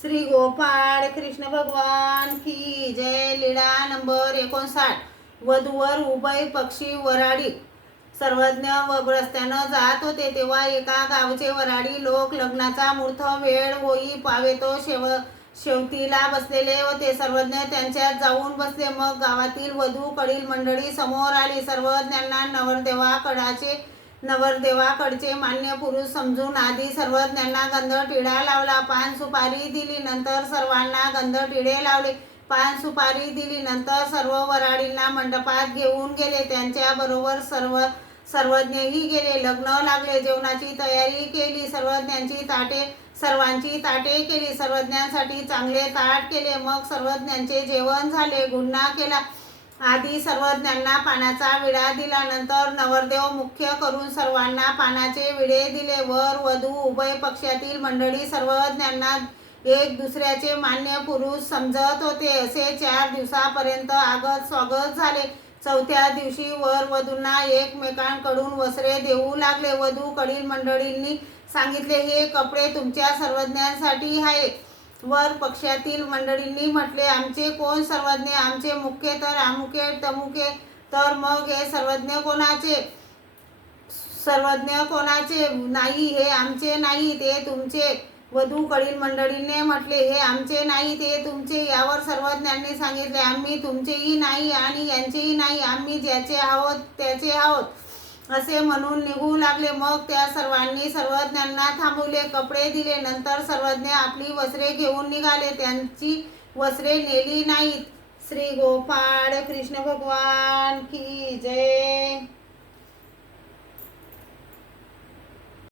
श्री गोपाळ कृष्ण भगवान की जय लीळा नंबर एकोणसाठ. वधूवर उभय पक्षी वराडी. सर्वज्ञ व रस्त्यानं जात होते तेव्हा एका गावचे वराडी लोक लग्नाचा मूर्त वेळ होई पावे तो शेव शेवटीला बसलेले होते. सर्वज्ञ त्यांच्यात जाऊन बसले. मग गावातील वधू कडील मंडळी समोर आली. सर्वज्ञांना नवरदेवाकडाचे नवरदेवाकडचे मान्य पुरुष समजून आधी सर्वज्ञांना गंध टिळा लावला. पान सुपारी दिली नंतर सर्वांना गंध टिळे लावले. पान सुपारी दिली नंतर सर्व वराडींना मंडपात घेऊन गेले. त्यांच्याबरोबर सर्व सर्वज्ञही गेले. लग्न लागले जेवणाची तयारी केली सर्वज्ञांची ताटे सर्वांची ताटे केली. सर्वज्ञांसाठी चांगले ताट केले. मग सर्वज्ञांचे जेवण झाले गुन्हा केला. आधी सर्वज्ञांना पानाचा विडा दिल्यानंतर नवरदेव मुख्य करून सर्वांना पानाचे विडे दिले. वर वधू उभय पक्षातील मंडळी सर्वज्ञांना एक दुसऱ्याचे मान्य पुरुष समजत होते. असे चार दिवसापर्यंत आगत स्वागत झाले. चौथ्या दिवशी वर वधूंना एकमेकांकडून वस्त्रे देऊ लागले. वधू कडील मंडळींनी सांगितले हे कपडे तुमच्या सर्वज्ञांसाठी आहे वर पक्षातील मंडळींनी म्हटले आमचे कोण सर्वज्ञ? आमचे मुख्य तर अमुके तमुके तर मग हे सर्वज्ञ कोणाचे? सर्वज्ञ कोणाचे? नाही हे आमचे नाही ते तुमचे. वधूकडील मंडळीने म्हटले हे आमचे नाही ते तुमचे. यावर सर्वज्ञांनी सांगितले आम्ही तुमचेही नाही आणि यांचेही नाही आम्ही ज्याचे आहोत त्याचे आहोत. असे म्हणून निघू लागले. मग त्या सर्वांनी सर्वज्ञांना थांबवले. कपडे दिले. नंतर सर्वज्ञ आपली वस्त्रे घेऊन निघाले. त्यांची वस्त्रे नेली नाहीत. श्री गोपाळ कृष्ण भगवान की जय.